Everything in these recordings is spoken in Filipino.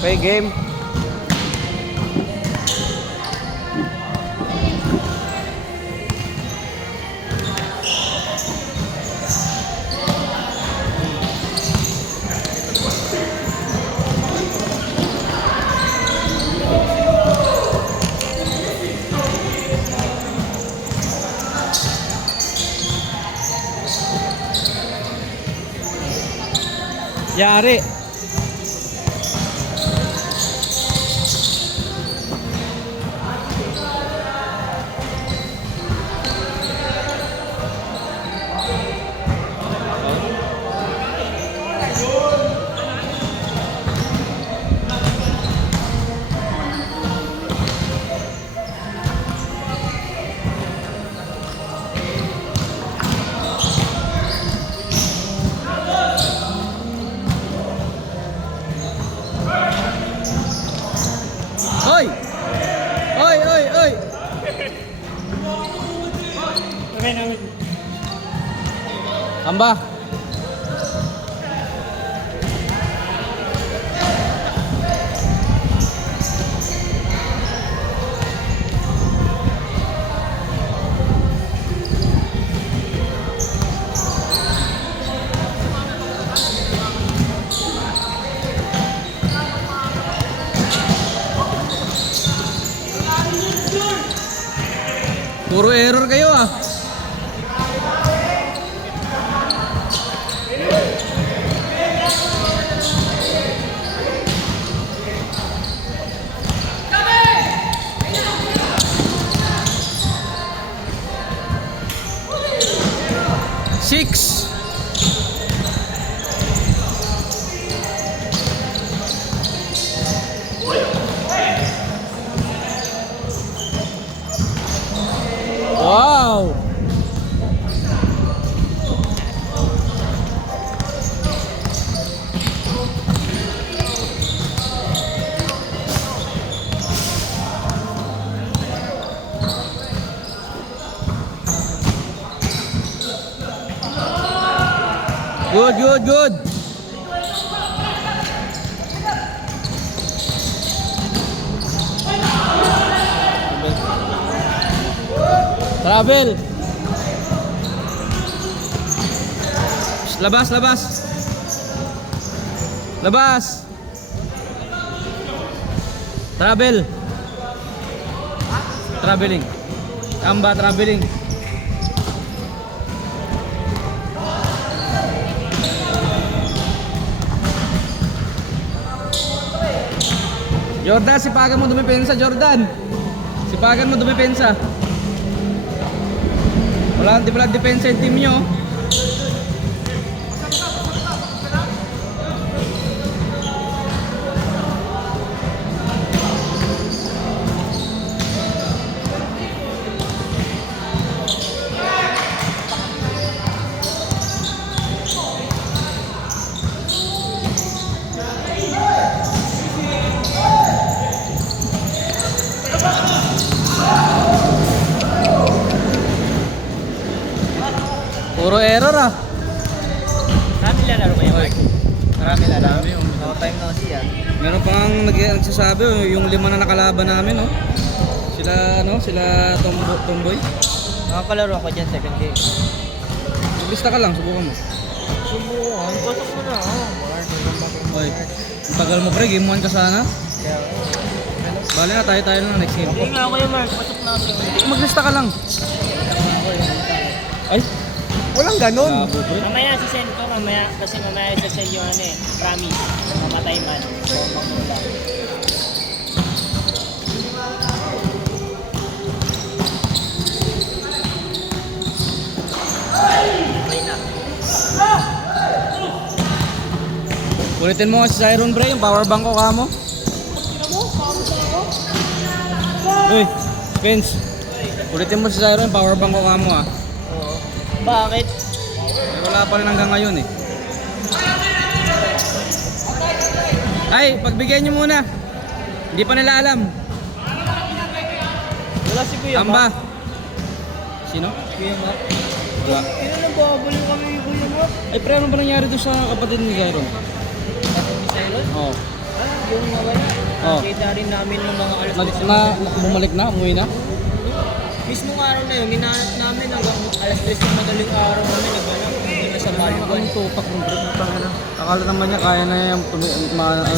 Okay, game. Yari. Oy! Oy, oy, oy! Amba. Puro error kayo ah. Six. Wow. Good, good, good. Travel. Labas, labas. Labas. Travel. Traveling. Amba traveling. Jordan, sipagan mo dumipensa, Jordan. Sipagan mo dumipensa. Wala depensa yung team nyo. Puro error ah. Marami lalaro kayo, Mark? Marami lalaro. No time no see ah. Meron pang nagsasabi yung 5 na nakalaban namin, no? Sila Tomboy. Nakakalaro ako dyan second game. Maglista ka lang, subukan mo. Subukan, pasok mo na. Oy, ang tagal mo pre, game 1 ka sana. Bali na, tayo na next game. Hindi nga ako yung Mark, pasok na ako. Maglista ka lang. Ay, Walang ganun. labo pre. Mamaya sisend ko, kasi mamaya sisend yung promise. Mamatay man. So, magmula. Ulitin mo nga si Siron pre, yung power bank ko kamo. Uy, Vince. Ulitin mo si Siron, yung power bank ko kamo ah. Oo. Bakit? Eh, wala pa rin hanggang ngayon eh. Ay, pagbigyan nyo muna. Hindi pa nila alam. Wala si Kuya Amba. Mark. Sino? Kuya Mark. Wala. Kailan nababalik kami ni Kuya Mark? Ay pre, ano ba nangyari doon sa kapatid ni Siron? Silent? Oo. Ah, yung nawala. Oh. Nakita rin namin ng mga alas Bumalik na, umuwi na. Mismong araw na yun, hinahanap namin hanggang alas 3 ng madaling araw namin naghanap. Hindi na sa Baliwan. Ang tupak ng trip na tanga na. Akala naman niya kaya na yung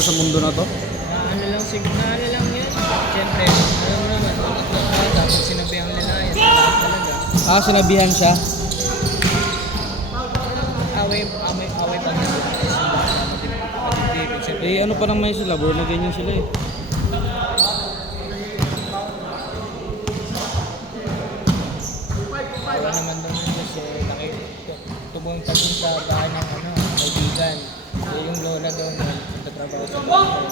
sa mundo na to. Ano lang, signal lang yun. Siyempre, alam mo naman, dapat sinabihan nila yan. Talaga. Sinabihan siya. Away pa na. Ano pa naman sila, bro, na ganyan sila eh. Wala naman doon kasi tumuntag dun sa bahay ng kaibigan. So, yung lola doon, nagtatrabaho sa bahay.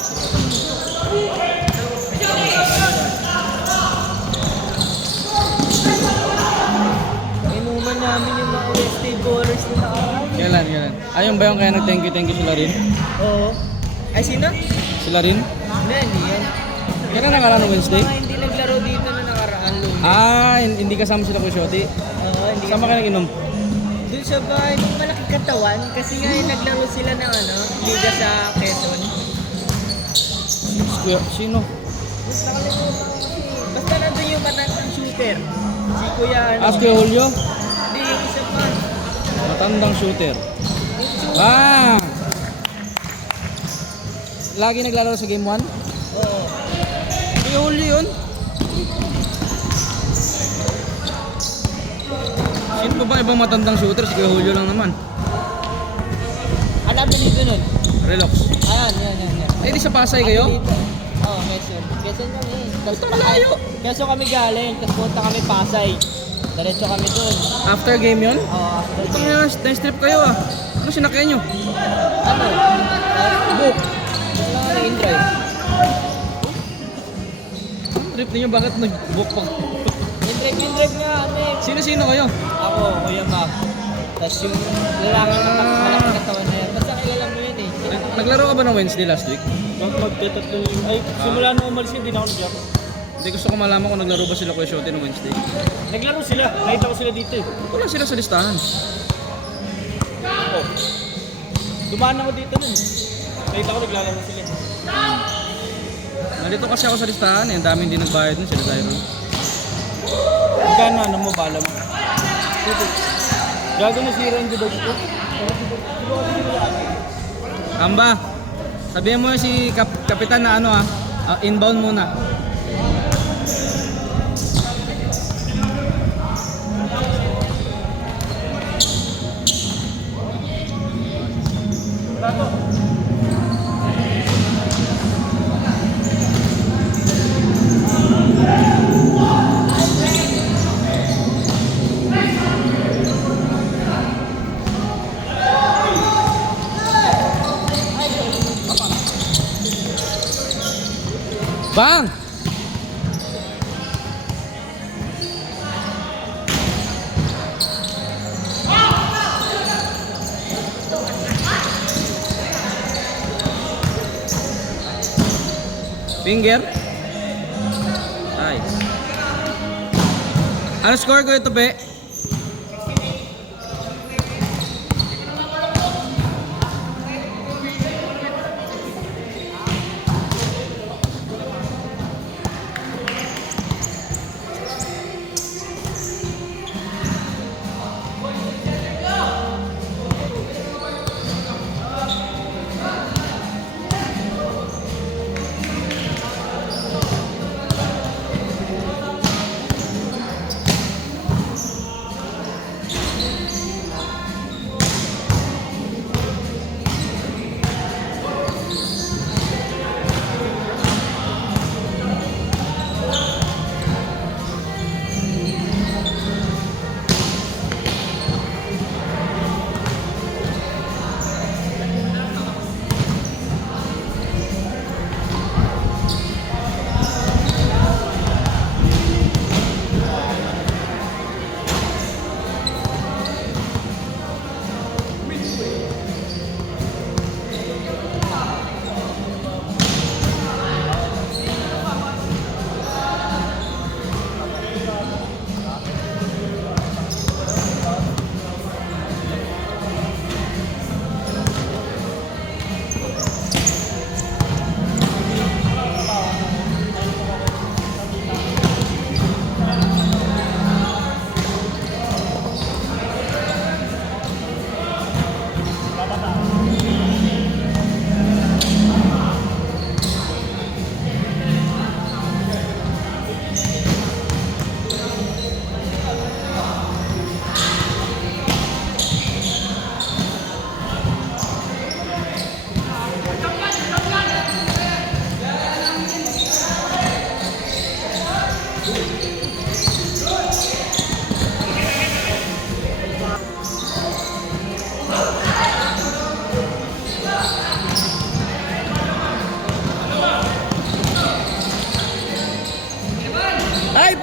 Inuman namin yung mga West Ballers nila. Kailan? Ayun ba yung kaya nag-thank you sila rin? Oo. Ay, sino? Sila rin? Hindi yan. Kailan nakaraan ng Wednesday? Mga hindi naglaro dito na nakaraan Lunes. Hindi kasama sila ko Shoti. Oo, hindi Sama ka nag-inom? Doon sa bahay ng malaking katawan kasi nga naglaro sila ng liga sa Quezon. Sino? Basta nakalimutan ko kasi. Basta nandun yung matandang shooter. Si Kuya Kuya Julio? Hindi, yung isa pa. Matandang shooter. Lagi naglalaro sa game 1? Oo. Kuya Julio yun? Sino pa ba ibang matandang shooter? Si Kuya Julio lang naman. Alam na dito nun? Relax. Yan. Di sa Pasay kayo? Oo, Quezon. Quezon kami. Tapos malayo. Quezon kami galing, tapos punta kami Pasay. Diretso kami dun. After game yun? Oo, after Putang ina, nice trip kayo ah. Ano sinakyan nyo? Book. Wala nga in-drive. Trip ninyo, bakit nag-book pa? In-drive nga, Sino-sino kayo? Ako, Kuya Mac. Tapos yung lalaki na malaking katawan na yan. Basta kilala mo yun eh. Naglaro ka ba ng Wednesday last week? Magtatatlo yun. Ay, simula nung umalis yun, hindi na ako naglaro. Hindi, gusto ko malaman kung naglaro ba sila Kuya Shoti ng Wednesday. Naglaro sila. Nakita ko sila dito eh. Wala sila sa listahan. Oh. Dumaan ako dito nun. Nakita ko naglalaro sila. Nandito kasi ako sa listahan eh. Ang dami hindi nagbayad nun sila tayo nun. Magkano mo, bala mo? Gago na si Randy ba dito? Kamba, sabihin mo si Kapitan na inbound muna. Bang! Finger? Nice. Ano score ko ito, be?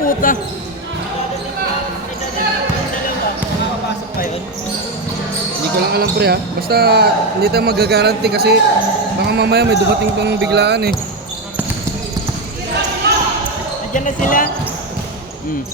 puta. Makapasok pa yun. Hindi ko lang alam pre ha. Basta hindi tayo magagaranti kasi baka mamaya may dumating pang biglaan eh. Nandiyan na sila. Hmm.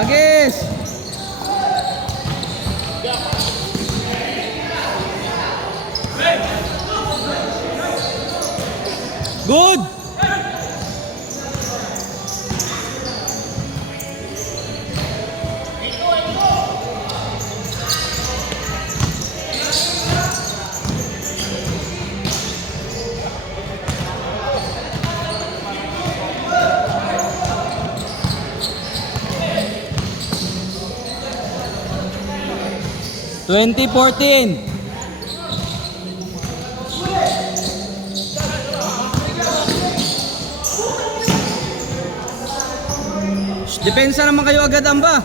Agis! Good! (2014) Depensa naman kayo agad amba.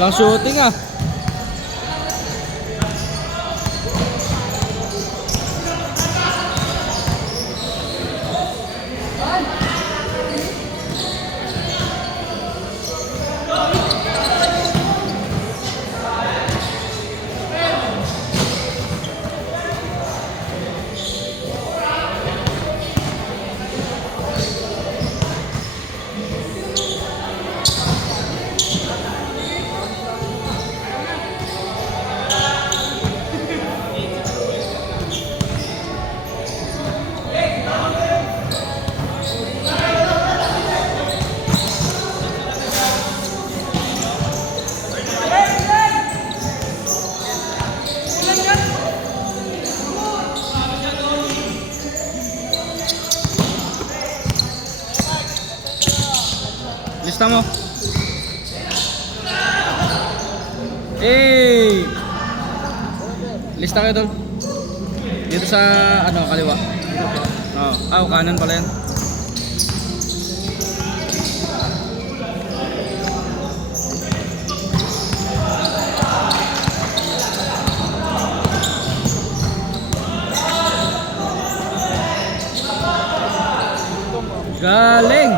Walang shooting ah. Lista mo. Eh. Lista kayo tol. Dito sa ano kaliwa. Oh, kanan pala yan. Galing.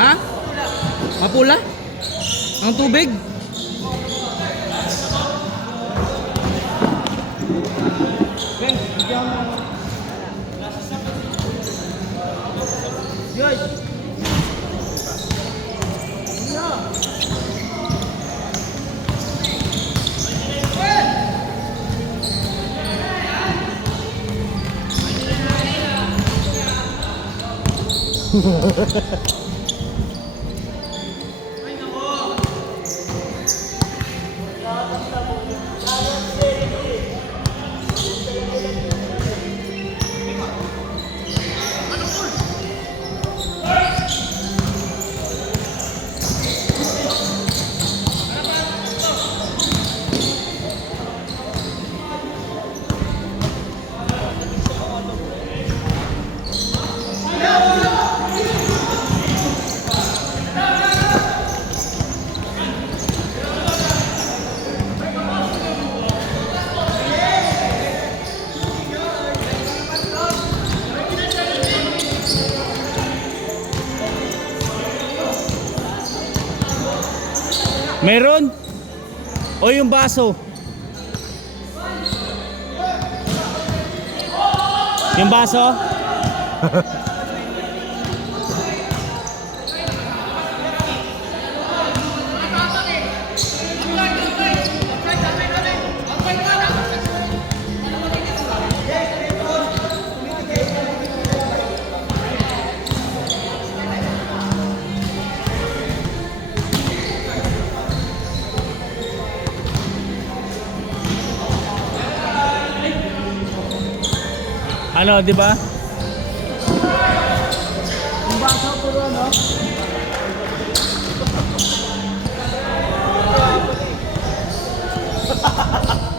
Ha? Mapula? Ang tubig? Meron? O yung baso? Yung baso? Ano, di ba? Yung basa puro ano?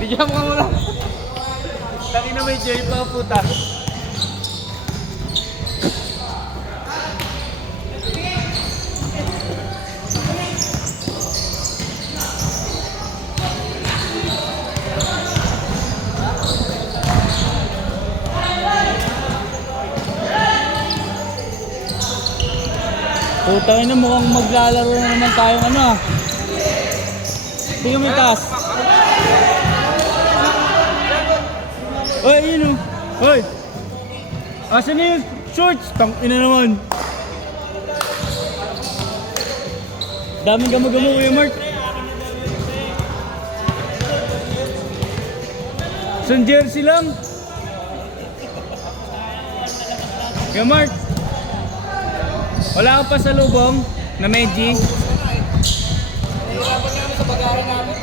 Bigyan mo ka muna. Laki na may J pa puta. Puta na, mukhang maglalaro na naman tayong ano ah. Tingnan mo yung taas. Oy, yun o. Oy! Asan na yung shorts? Tangina naman. Daming gamo-gamo Kuya Mark. San jersey lang. Kuya Mark. Wala ka pa sa lubong na medji? Nahihirapan nga sa bagahe namin.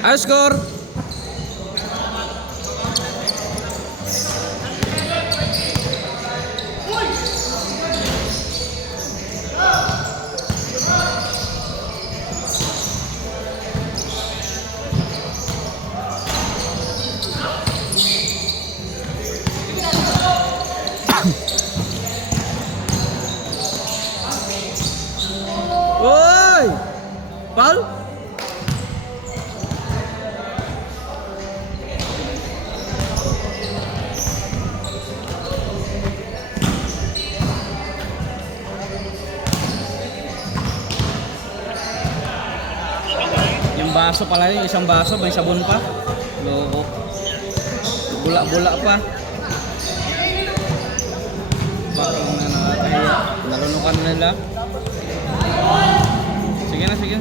Ano score? Oy! Paul? Yung baso pala yun, isang baso, may sabon pa. Loko. Bula-bula pa. Bakit na nakakaya. Nalunukan nila. Sige na, sige.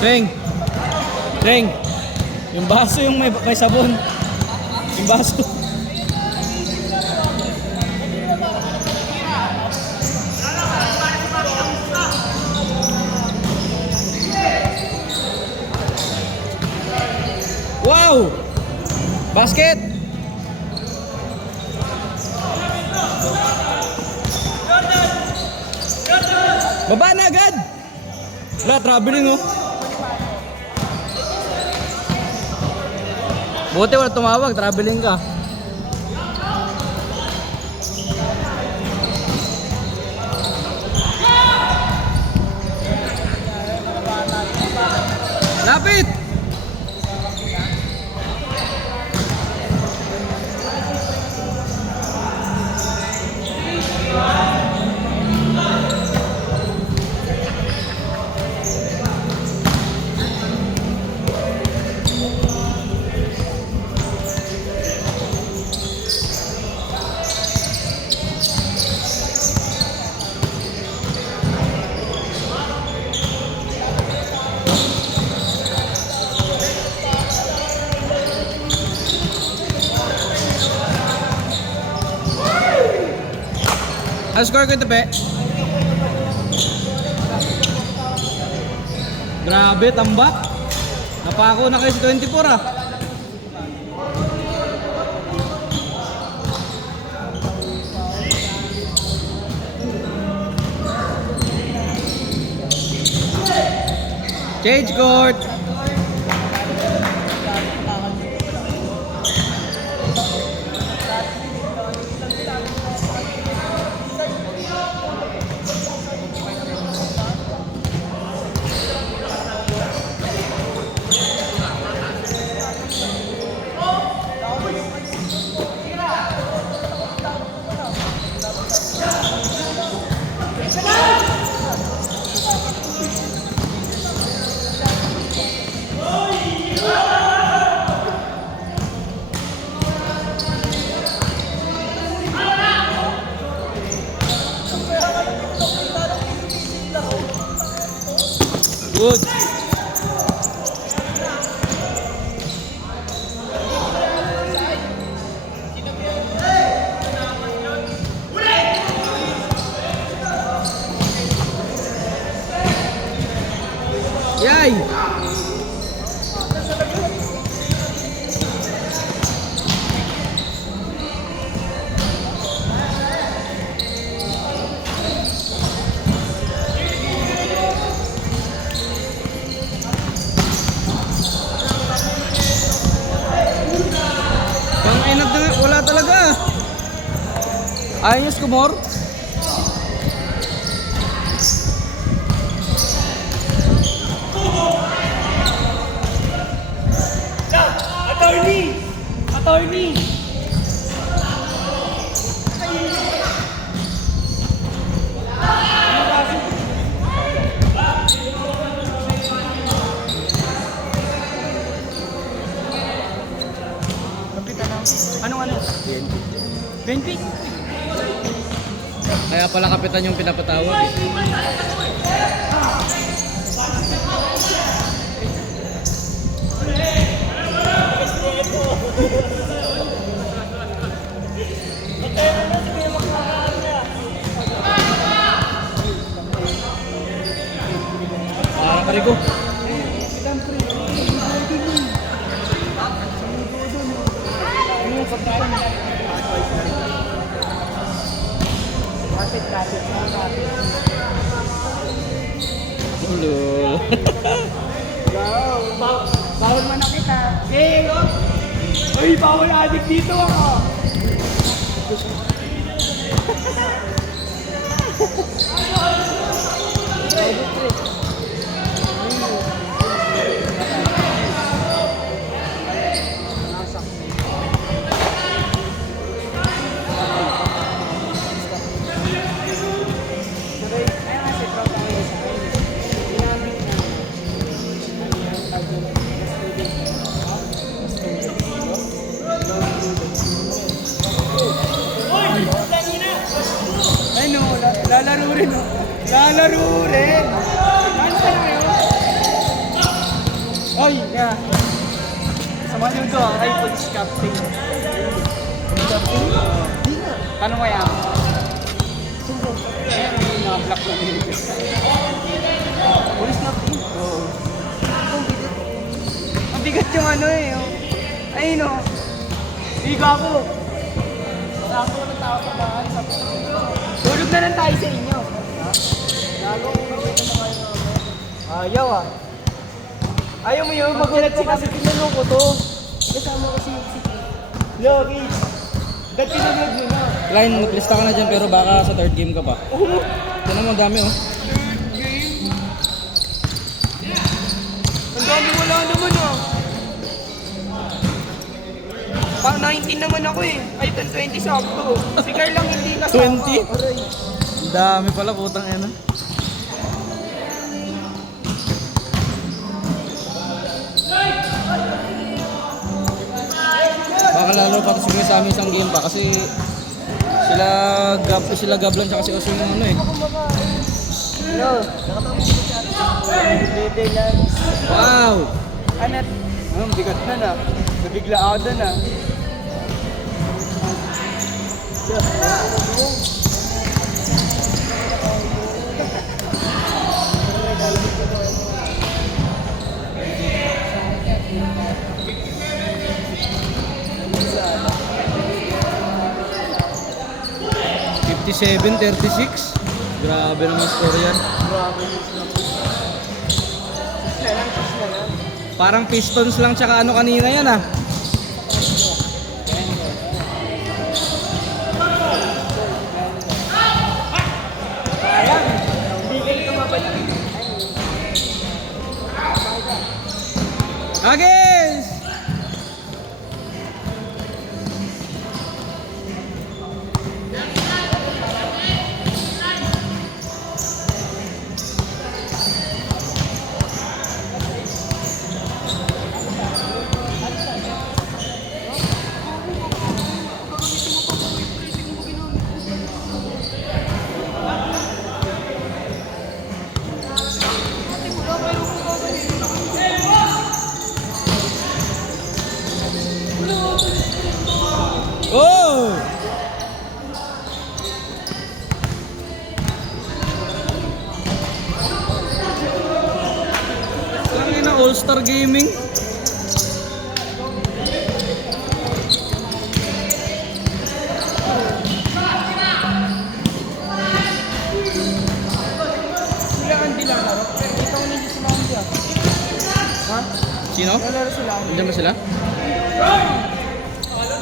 Deng! Deng! Yung baso yung may sabon. Yung baso. Wow! Basket! Baba na agad! Wala, traveling oh. Buti wala tumawag, traveling ka. Lapit! Ano score ko ito, Pe? Grabe, tambak. Napako na kayo sa 24 ah. Change court. Good. Yay! Panginat na nga, wala talaga. Ayos ko, Mor. Attorney! Attorney! Anong ano? BNP? Kaya pala kapitan yung pinapatawag eh. Ah, karigo. Ulul. Bawal man na kita. Eh! Uy, bawal adik dito ako. Ay no, lalaro rin no. Lalaro rin. Ano ka na ngayon? Ay, yeah. Samahan ko, ay police captain. Captain? Di na. Tanong kaya? Sumbong. Na-block lang yun. Police captain? Oo. Ang bigat yung ano eh. Ay no. Higa ako. Sakto ng tao sa bahay. Tulog na lang tayo sa inyo. Ha? Lalo kung nakita mo kayo ayaw ah. Ayaw mo yun, magulat si kasi tinanong ko to. Kasama ko si Logi. Ba't tinanong mo na? Line, maglista ka na dyan pero baka sa third game ka pa. Ito naman dami oh. Ang dami wala naman ah. Pa 19 naman ako eh. Ay, 20 sakto. Si Carl lang hindi kasama. 20? Aray. Dami pala, putang ina. Baka lalo pa siguro sa amin isang game pa kasi sila Gablan tsaka si Oso yung ano eh. Hello. Netherlands. Wow! Anet. Bigat na na. Nabigla ako doon ah. $57-36. Grabe naman score yan. Grabe yung snap. Sis na lang. Parang Pistons lang tsaka ano kanina yan ah. Sayang. Hindi kayo tumabalik. Agis! Oh! Langin na All-Star Gaming. Sila ang dilalaro. Pero ito ko ninyo sa mga diya. Ha? Sino? Lalaro sila. Nandiyan ba sila?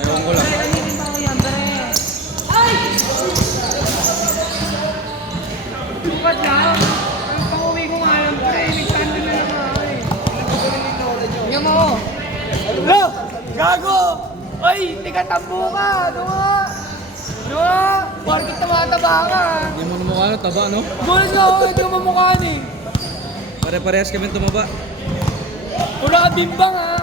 Ewan ko lang. Ay, anirin pa ako yan, pre. Ay! Bukat na. Ang pang-uwi ko nga lang, pre. Nagtando na lang ako eh. Yan mo. Lo! Gago! Ay! Tika tambo ka! Ano nga? Ano nga? Bakit tumataba ka? Hindi mo na mukha na taba, no? Gulat nga ako, hindi ko mamukhaan eh. Pare-parehas kami tumaba. Wala ka bimbang ha.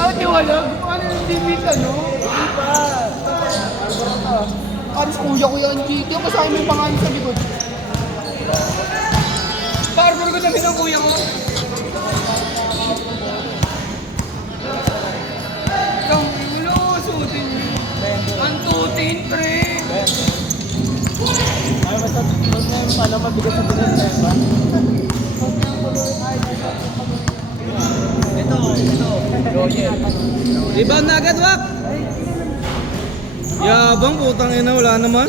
Ah, di wala. Ano yung limit, ano? Hindi pa. Aris kuya ko yan, GT. Kasama mo yung pangalan sa likod. Barber ko namin ang kuya ko. Ikaw, ulo, suotin niyo. Ang tutin, pre. Ay, basta pala mabigat sa bigat na ba? Ito. Roger. Rebound na agad, Wak! Yabang, putang ina, wala naman.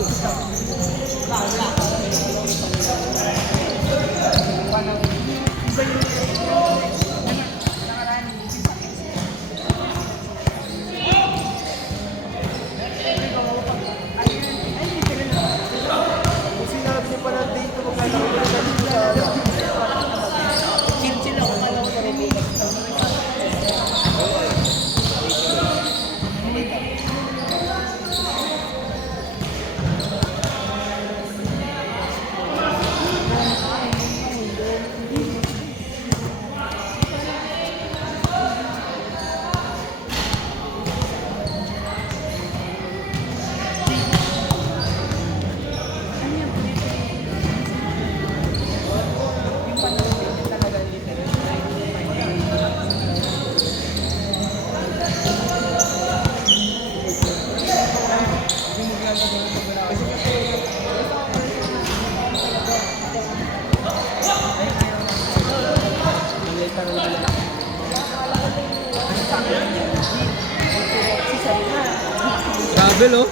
Sinabi niya pala dito kung kailangan ko chill ako pala ko sa Republic. Travel, oh.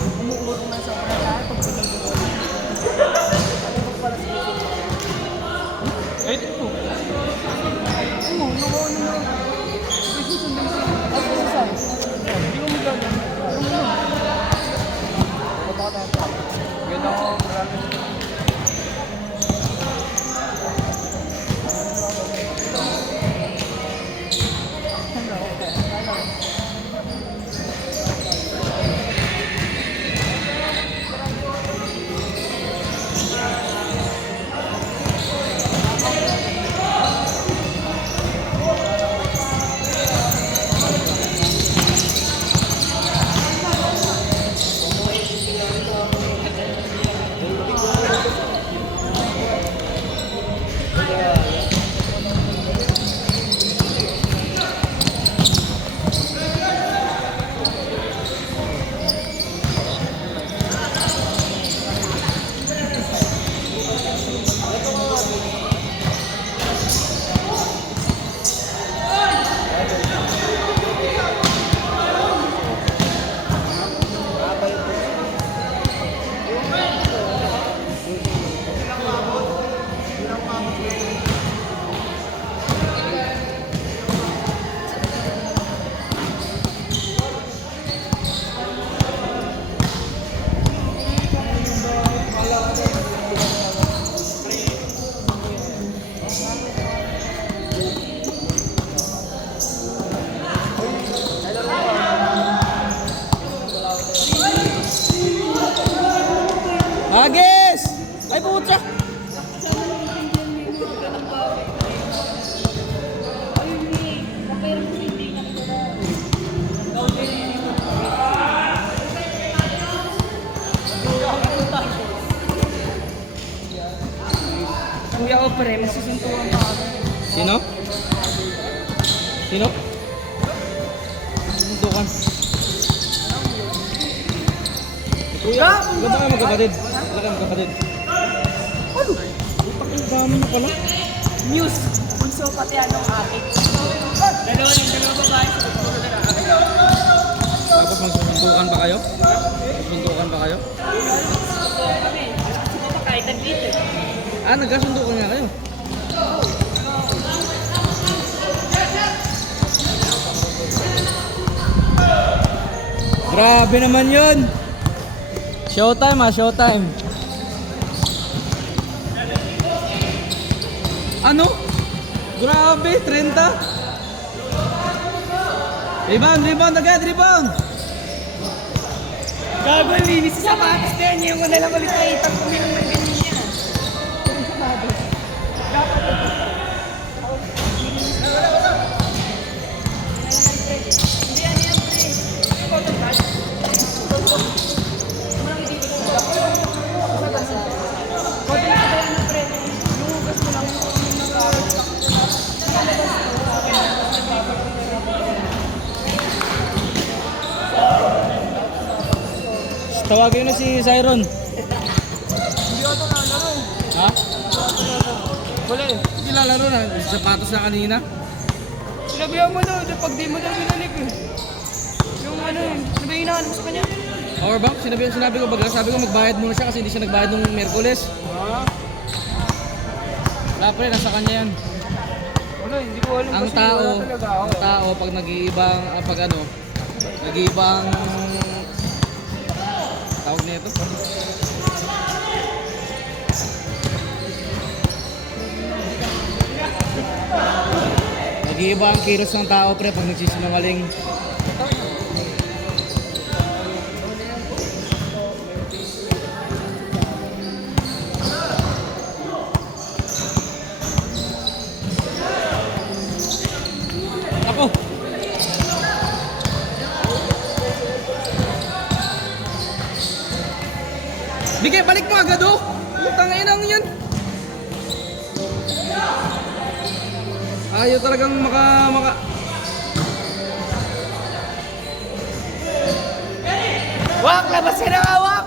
Agis! Ay, pucha! Kuya ko pre, masusuntukan pa ako. Sino? Sino? Suntukan. Kuya, wala ba kayo magkapatid? Wala kayo magkapatid? Ano? Ang dami na pala. News. Bunso pati anong akit. Dalawa babae sa pagpuro na akit. Tapos magsusuntukan pa kayo? Magsusuntukan pa kayo? Kami. Gusto ko pa kahit nag-date eh. Ah, nagkasuntukan nga kayo. Grabe naman yun. Showtime showtime. Ano? Grabe, 30. Rebound agad, rebound. Gago, linis sa sapatos na yan. Yung na lang ulit na itang kumilang ng ganyan yan. Puro sapatos. Hindi yan yan, pre. Tawagin na si Siron. Hindi ako nalaro eh. Ha? Wala eh. Hindi lalaro na. Sapatos na kanina. Sinabihan mo daw, pag di mo daw binalik eh. Yung ano eh, ano ba yung hinahanap mo sa kanya? Or ba? Sinabi ko baga, sabi ko magbayad muna siya kasi hindi siya nagbayad nung Miyerkules. Wala pa rin, nasa kanya yan. Wala, hindi ko alam Ang kasi tao, wala talaga ako. ang tao pag nag-iibang, pag ano, nag-iibang, tawag na ito. Nag-iiba ang kilos ng tao pre pag nagsisinungaling. Ako. Bigay, balik mo agad oh. Putang inang yan. Ayaw talagang maka... Wak! Labas ka na nga, Wak!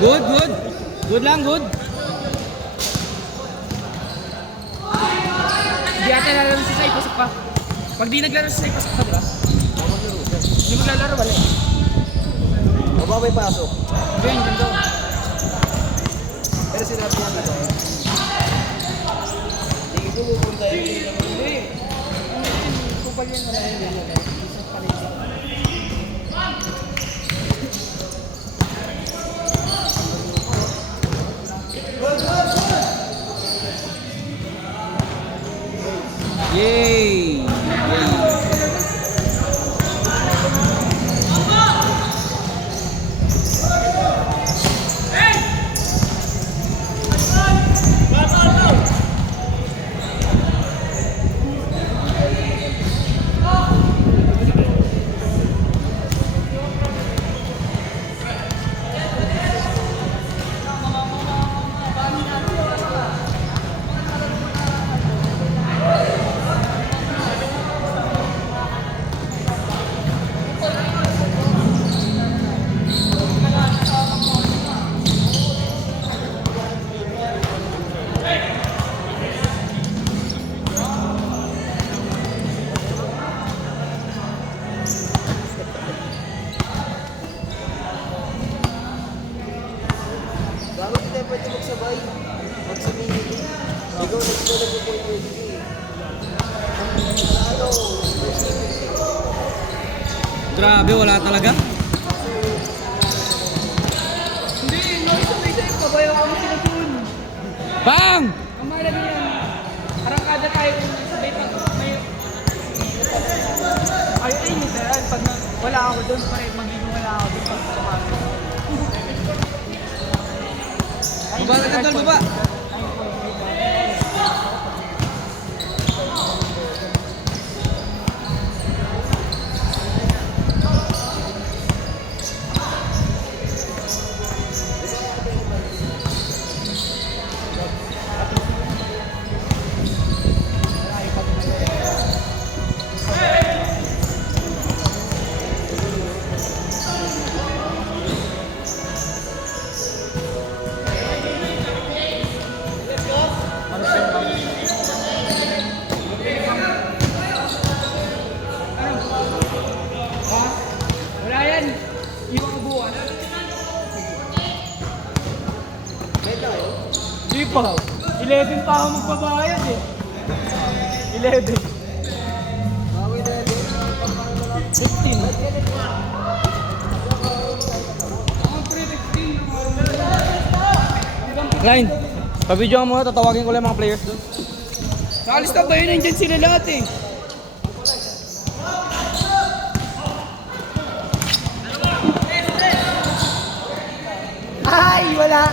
Good, good. Good lang, good. Hindi ata lalaro si Sai, pasok pa. Pag di naglaro si Sai, pasok pa, di ba? Hindi maglalaro, wala eh. Mababay pasok. Ganyan, ganito. Pero sinabi niya na doon. Hindi ko pupunta yun. Hindi. Kupal yan na lang yun. Isang palit. Yay! Yay! Bakit hindi tayo pwede magsabay? Magsumingin. Ikaw nagsulat yung point pwede eh. Ano? Grabe, wala talaga. Hindi, no, sabay sa'yo. Pabayaw kami sila dun. Bang! Ang mahalaga yan. Parang kada tayo sabay pa. May Wala ako doon, pare. Magiging wala ako doon pag sumama. Baba na tol, baba. Wala yan. Iwang ubuan. Di pa. 11 pa ako magbabayad eh. 11. Bawi na din. 15. Ryan, pa-video mo muna, tatawagin ko lang mga players doon. Nakalis na ba yun? Nandiyan sila lahat eh. Ay, wala.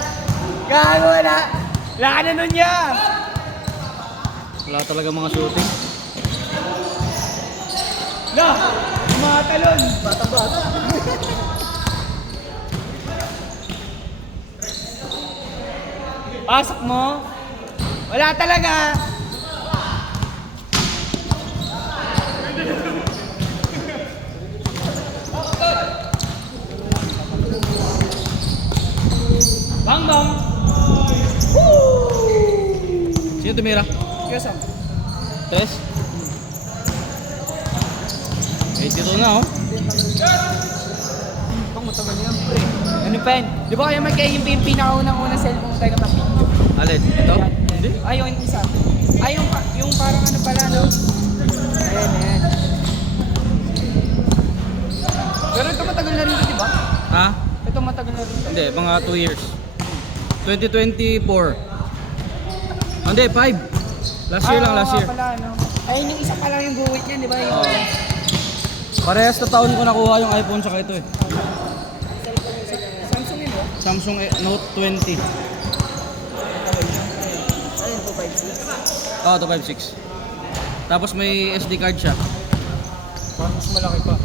Gago, wala. Wala ka na nun niya. Wala talaga mga shooting. La, mga talon. Bata-bata. Pasok mo. Wala talaga. Bang bang. Sino tumira? Kasam. Tres? 82 na oh. Pang matagal yan, pre. Ano pen? Di ba kaya magkaya yung pinakaunang-unang cellphone tayo na video? Alin? Ito? Hindi. Ay, yung isa. Ay, yung parang ano pala, no? Ayan, ayan. Pero ito matagal na rin ito, di ba? Ha? Ito matagal na rin ito. Hindi, mga 2 years. 2024. Hindi, 5. Last year lang, last year. Pala, no? Ayun yung isa pa lang yung guhit niyan, di ba? Yung Parehas na taon ko nakuha yung iPhone saka ito eh. Samsung yun, no? Samsung Note 20. Ayun po, 5-6. Oo, 256. Tapos may SD card siya. Parang mas malaki pa.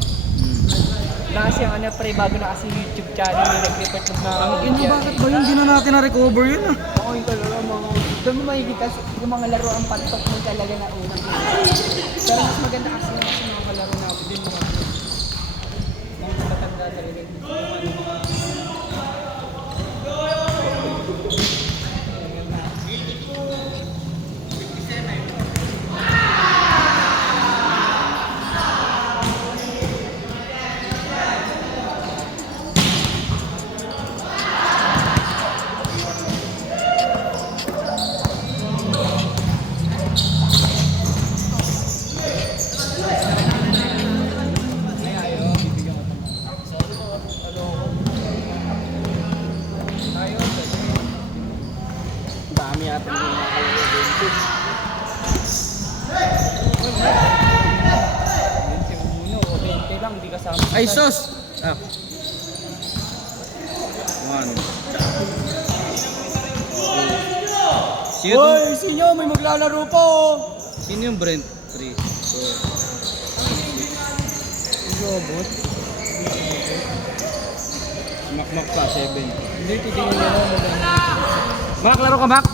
Last yung ano, pre, bago na kasi YouTube channel, may nag-report ng mga... Bakit ba yun? Hindi na natin na-recover yun ah. Ako yung talaga, mga... Doon mo makikita yung mga laro ang pantok mo talaga na unang. Pero mas maganda kasi yung mga kalaro na ako din, mga matatanda talaga. Yung ano, mga... Dami yata yung mga kalaro dito. Uno o 20 lang, di kasama. Ay, sus! Ah. 1. Sino to? Hoy, sinyo, may maglalaro po! Sino yung Brent? 3, 4. Yung robot? Makmak pa, 7. Hindi, titingin nyo mo. Mak, laro ka, Mak?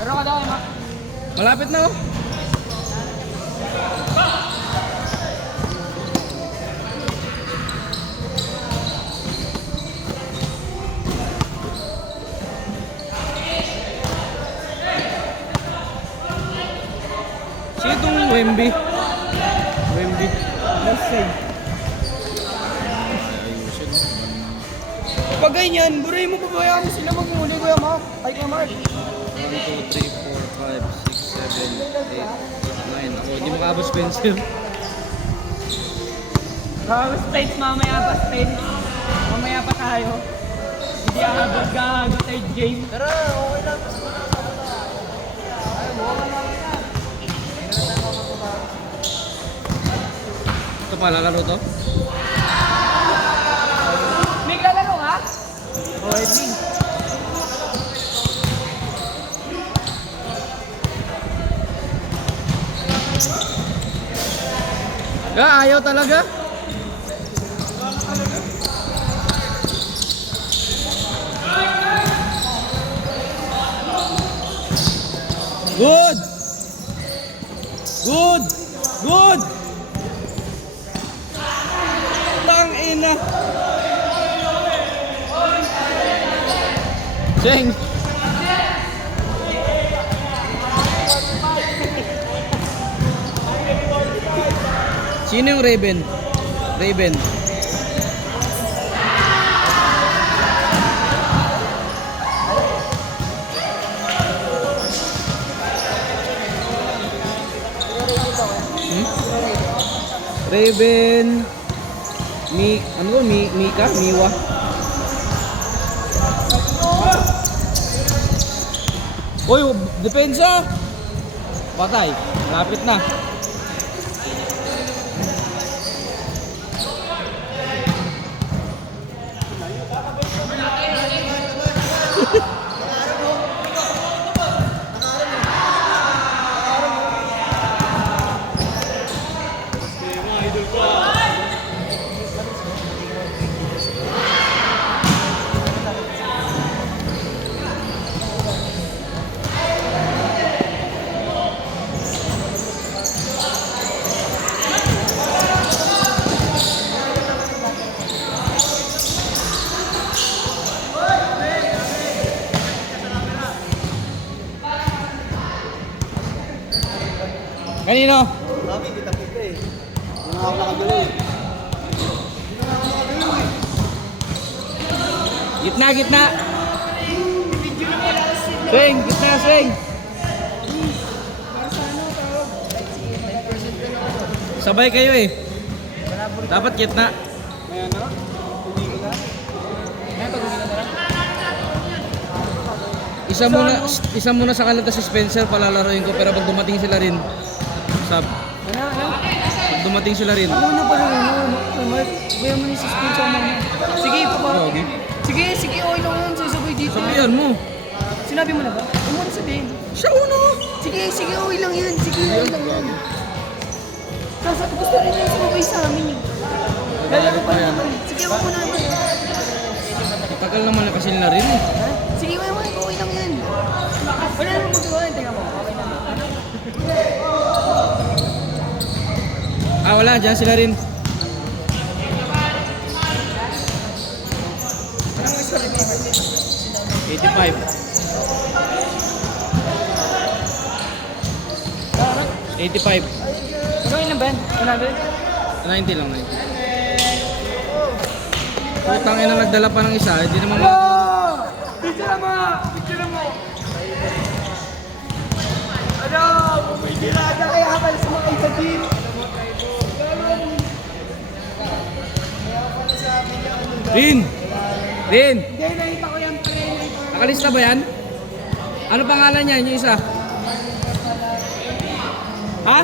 Laro ka daw, Mak. Malapit na oh. Sino itong Wemby? Wemby. Last save. Ayusin mo. Pag ganyan, buray mo pabayaan mo sila mag-uli, Kuya Mark. Ay, Kuya Mark. 1, 2, 3, 4, 5, 6, 7, 8, 9. Ako, hindi makaabot Spencer. Space, mamaya pa, Space. Mamaya pa tayo. Hindi agad gago third game. Tara, okay lang. Ito pa, lalaro to? Quietly. Ayaw talaga. Good! Good! Good! Tangina! Cheng! Sino yung Raven? Raven. Raven. Ano ba? Mika? Miwa? Uy, depensa! Patay. Lapit na. Kanino? Mami, kita eh. Hindi na ako nakabili. Gitna, gitna. Swing, gitna, swing. Sabay kayo eh. Dapat gitna. Isa muna sa kanila si Spencer palalaroin ko, pero pag dumating sila rin, pag dumating sila rin. Ano na pala yun? Mark, bayan mo ni si Spin sa mama. Sige, papa. Okay. Sige, okay lang yun. Sasabay dito. Sabihan mo. Sinabi mo na ba? Ano mo na sabihin? Siya uno. Sige, okay lang yun. Sige, okay lang yun. Sasabi, gusto rin yung sumabay sa amin eh. Lalaro pa naman. Sige, wag mo na naman. Tagal naman na kasi nila rin eh. Ha? Sige, okay lang yun. Wala naman magawa. Tingnan mo, okay lang. Wala, dyan sila rin. Anong gusto rin? 85. 85. Ano ilan ba yan? 90 lang, 90. Putang ina, nagdala pa ng isa, hindi naman Picture mo! Picture mo! Ano? May diraga kaya habal sa mga itagin. Rin! Rin! Hindi, nakita ko yan. Nakalista ba yan? Ano pangalan niya, yung isa? Ha?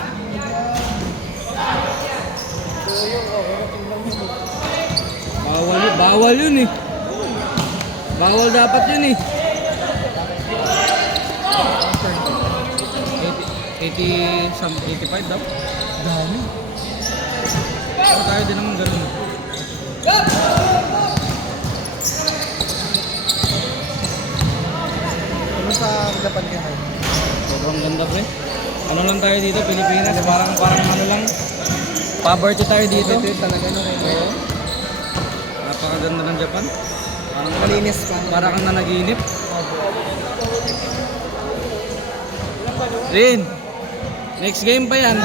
Bawal yun eh. Bawal dapat yun eh. 85 daw. Dami. Tayo din naman ganun. Ano sa Japan ka na? Sobrang ganda pre. Ano lang tayo dito, Pilipinas. Parang ano lang. Poverty tayo dito. Ito talaga no kayo. Napakaganda ng Japan. Parang Malinis pa. para kang na naginip. Rin, next game pa yan.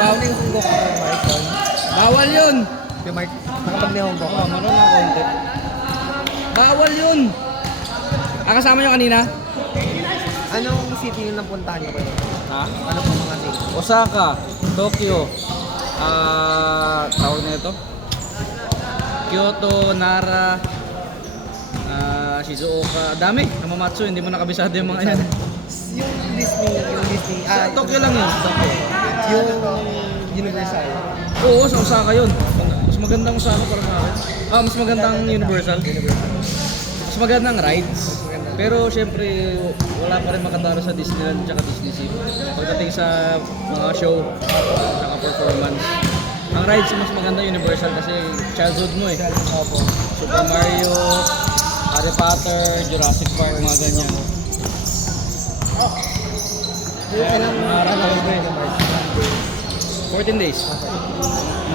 Bawal yun. Yung Mark, nakapag-nehong ko. Meron na konti. Bawal yun. Kasama nyo kanina? Anong city yung napuntahan nyo kayo? Ha? Ano po mga city? Osaka, Tokyo, tawag na ito? Kyoto, Nara, Shizuoka, dami. Hamamatsu, hindi mo nakabisado yung mga yan. Yung Disney. Sa Tokyo lang yun. Tokyo. Yung Universal. Oo, sa Osaka yun. Mas magandang Osaka para sa akin. Mas magandang Universal. Mas magandang rides. Pero syempre, wala pa rin makatalo sa Disneyland at Disney Sea. Pagdating sa mga show at performance. Ang rides mas maganda Universal kasi childhood mo eh. Opo. Super Mario, Harry Potter, Jurassic Park, mga ganyan. Kailangan Nangarap ko rin. 14 days.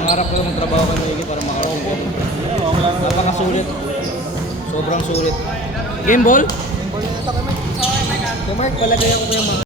Nangarap ko lang magtrabaho kay Maigi para makarating ko. Napakasulit. Sobrang sulit. Game ball? Kay Mark, palagayan ko yung mga